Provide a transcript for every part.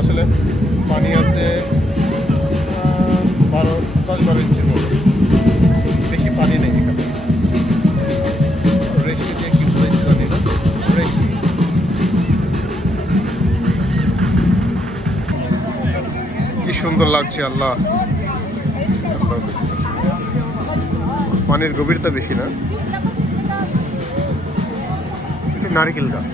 আসলে পানি আছে 10-12 ইঞ্চির মতো, বেশি পানি নেই এখানে। রেশি দিয়ে কি বলেছি জানি না, রেশি। কি সুন্দর লাগছে, আল্লাহ। পানির গভীরতা বেশি না, এটা নারিকেল গাছ।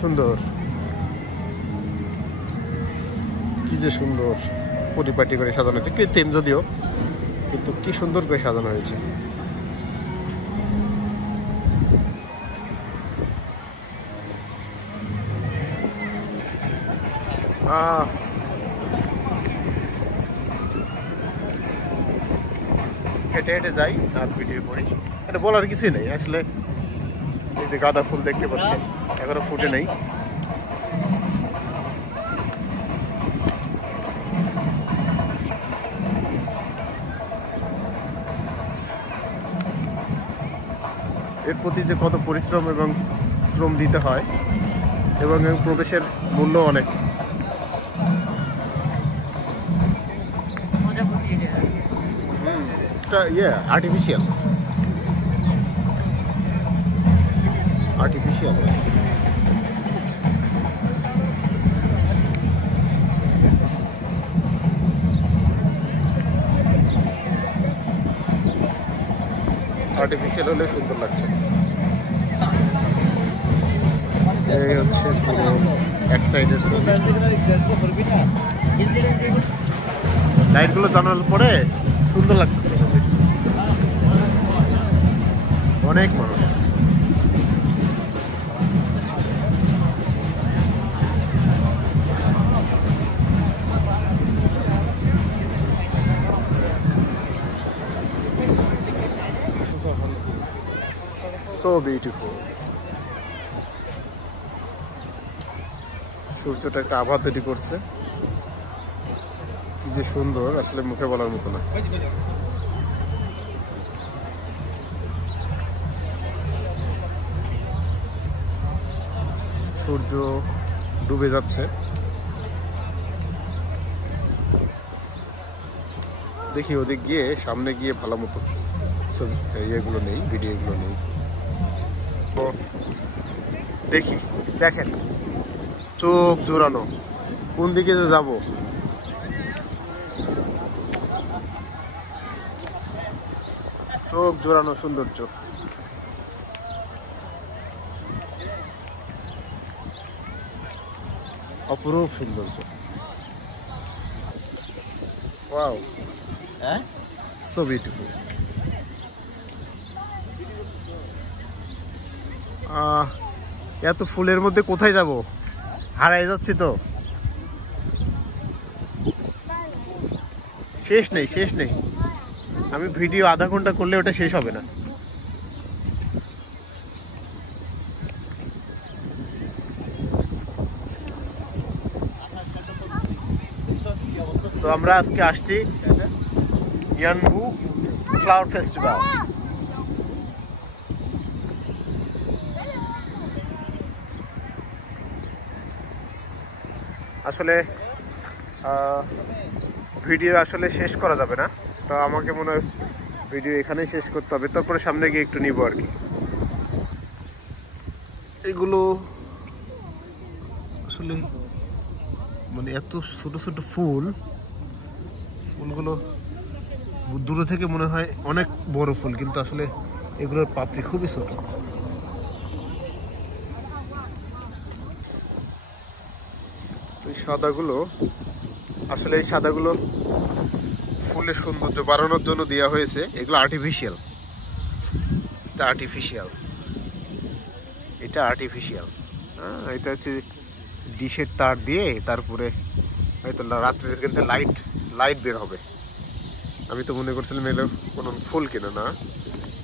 সুন্দর, কি যে সুন্দর পরিপাটি করে সাজানো হয়েছে, কৃত্রিম যদিও, কিন্তু কি সুন্দর করে সাজানো হয়েছে। হেঁটে হেঁটে যাই আর ভিডিও করি, এটা বলার কিছুই নেই আসলে। এই যে গাঁদা ফুল দেখতে পাচ্ছেন, এখনো ফুটে নেই। এর প্রতি যে কত পরিশ্রম এবং শ্রম দিতে হয়, এবং প্রবেশের মূল্য অনেক। এটা আর্টিফিশিয়াল। আর্টিফিশিয়াল হলে সুন্দর লাগছে। এই হচ্ছে পুরো এক সাইডের ছবি। লাইটগুলো জানার পরে সুন্দর লাগতেছে। অনেক মানুষ। So beautiful. সূর্যটা একটা আভা তৈরি করছে, কি যে সুন্দর, আসলে মুখে বলার মতো না। সূর্য ডুবে যাচ্ছে, দেখি ওদিক গিয়ে, সামনে গিয়ে ভালো মতো ইয়েগুলো নেই, ভিডিওগুলো নেই। দেখি, দেখেন, চোখ জোড়ানো, কোন দিকে যে যাব। চোখ জোড়ানো সৌন্দর্য। অপরূপ সৌন্দর্য। Wow, so beautiful. এত ফুলের মধ্যে কোথায় যাব, হারাই যাচ্ছি তো। শেষ নেই, শেষ নেই। আমি ভিডিও আধা ঘন্টা করলে ওটা শেষ হবে না। তো আমরা আজকে আসছি ইয়ানবু ফ্লাওয়ার ফেস্টিভ্যাল। আসলে ভিডিও আসলে শেষ করা যাবে না, তো আমাকে মনে হয় ভিডিও এখানেই শেষ করতে হবে, তারপরে সামনে গিয়ে একটু নিব আর কি। এগুলো আসলে মানে এত ছোট ছোট ফুলগুলো দূরে থেকে মনে হয় অনেক বড় ফুল, কিন্তু আসলে এগুলোর পাপড়ি খুবই ছোট। এই সাদাগুলো, আসলে এই সাদাগুলো ফুলের সৌন্দর্য বাড়ানোর জন্য দেওয়া হয়েছে। এগুলো আর্টিফিশিয়াল, এটা আর্টিফিশিয়াল। হ্যাঁ, এটা হচ্ছে ডিশের তার দিয়ে, তারপরে হয়তো রাত্রে কিন্তু লাইট বের হবে। আমি তো মনে করছিলাম এলো কোনো ফুল কিনা, না,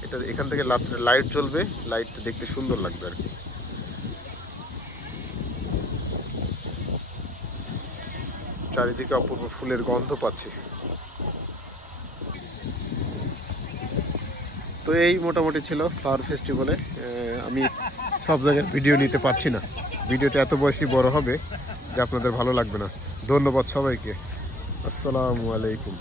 এটা এখান থেকে রাত্রে লাইট জ্বলবে, লাইট দেখতে সুন্দর লাগবে আর কি। চারিদিকে অপূর্ব ফুলের গন্ধ পাচ্ছি। তো এই মোটামুটি ছিল ফ্লাওয়ার ফেস্টিভ্যালে। আমি সব জায়গায় ভিডিও নিতে পারছি না, ভিডিওটা এত বেশি বড় হবে যে আপনাদের ভালো লাগবে না। ধন্যবাদ সবাইকে, আসসালামু আলাইকুম।